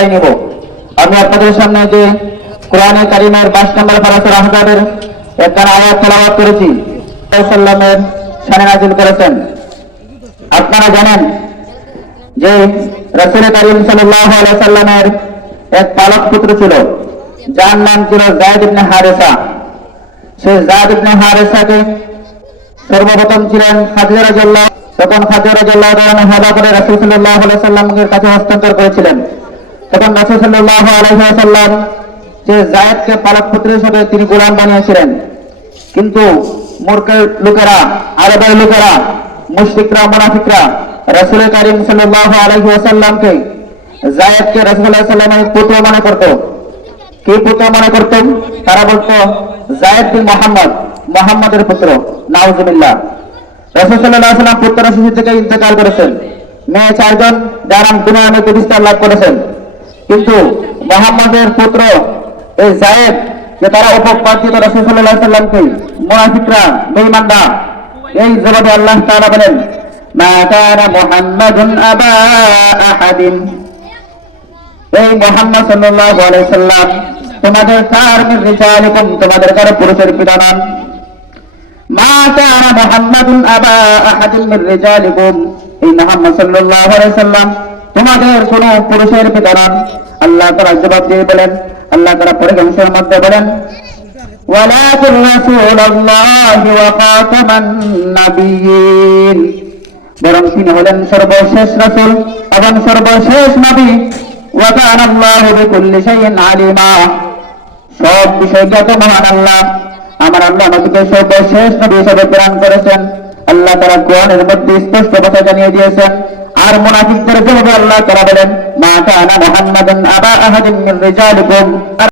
বিদায় নেব। আমি আপনাদের সামনে যে কোরআনে কারিমের 22 নম্বর পারা আহজাবের একটা আয়াত তেলাওয়াত করেছি, সাল্লামের শানে নাযিল করেছেন। আপনারা জানেন যে রাসূল কারীম সাল্লাল্লাহু আলাইহি সাল্লামের এক পালক পুত্র ছিল, যার নাম ছিল যায়েদ ইবনে হারেসা। সেই যায়েদ ইবনে হারেসাকে সর্বপ্রথম ছিলেন খাদিজা রাদিয়াল্লাহু, তখন খাদিজা রাদিয়াল্লাহু তাআলা হাদা করে রাসূল সাল্লাল্লাহু আলাইহি সাল্লামের কাছে হস্তান্তর করেছিলেন। তখন রাসূল সাল্লাল্লাহু আলাইহি ওয়াসাল্লাম যে যায়েদকে পালক পুত্র হিসেবে তিনি গোলাম বানিয়েছিলেন। কিন্তু মূর্খের লোকেরা, আরবের লোকেরা, মুশরিকরা, মুনাফিকরা রাসূল কারীম সাল্লাল্লাহু আলাইহি ওয়াসাল্লামকে যায়েদকে রাসূল সাল্লাল্লাহু আলাইহি ওয়াসাল্লামের পুত্র মনে করত। কি পুত্র মনে করত? তারা বলতো যায়েদ বিন মুহাম্মদ, মুহাম্মাদের পুত্র। নাউজুবিল্লাহ। রাসূল সাল্লাল্লাহু আলাইহি ওয়াসাল্লাম পুত্র শিশু থেকে ইন্তেকাল করেছেন, মেয়ে 4 জন যারা দুনিয়ার মধ্যে বিস্তার লাভ করেছেন। কিন্তু মুহাম্মাদের পুত্র এই যায়েদ, যে তারা উপপাদিত রাসূল সাল্লাল্লাহু আলাইহি ওয়াসাল্লামকে, মুনাফিকরা, বেঈমানরা, এই জবাবে আল্লাহ তাআলা বলেন, মা কানা মুহাম্মাদুন আবা আহাদিন, এই মুহাম্মদ সাল্লাল্লাহু আলাইহি ওয়াসাল্লাম তোমাদের কার মিন রিজালিকুম, তোমাদের কারো পুরুষের পিতা নন। মা কানা মুহাম্মাদুন আবা আহাদিন মিন রিজালিকুম, এই মুহাম্মদ সাল্লাল্লাহু আলাইহি ওয়াসাল্লাম তোমাদের কোন পুরুষের পিতা নন। আল্লাহ তাআলা জবাব দিয়ে বলেন, আল্লাহ তাআলা পরে গানের মধ্যে বলেন, ওয়ালাকিন রাসূলুল্লাহি ওয়া খাতামান নাবিয়্যিন, বরং তিনি হলেন সর্বশেষ রাসূল এবং সর্বশেষ নবী। ওয়া কানা আল্লাহু বিকুল্লি শাইইন আলিমা, সব বিষয় জ্ঞাত মহান আল্লাহ। আমার আল্লাহ নবীকে সর্বশেষ নবী হিসেবে প্রেরণ করেছেন। আল্লাহ তাআলা কোরআনের মধ্যে স্পষ্ট কথা জানিয়ে দিয়েছেন। আর মুনাফিকদের জবাবে আল্লাহ তাআলা বলেন, মা কানা মুহাম্মাদুন আবা আহাদিন মিন রিজালিকুম,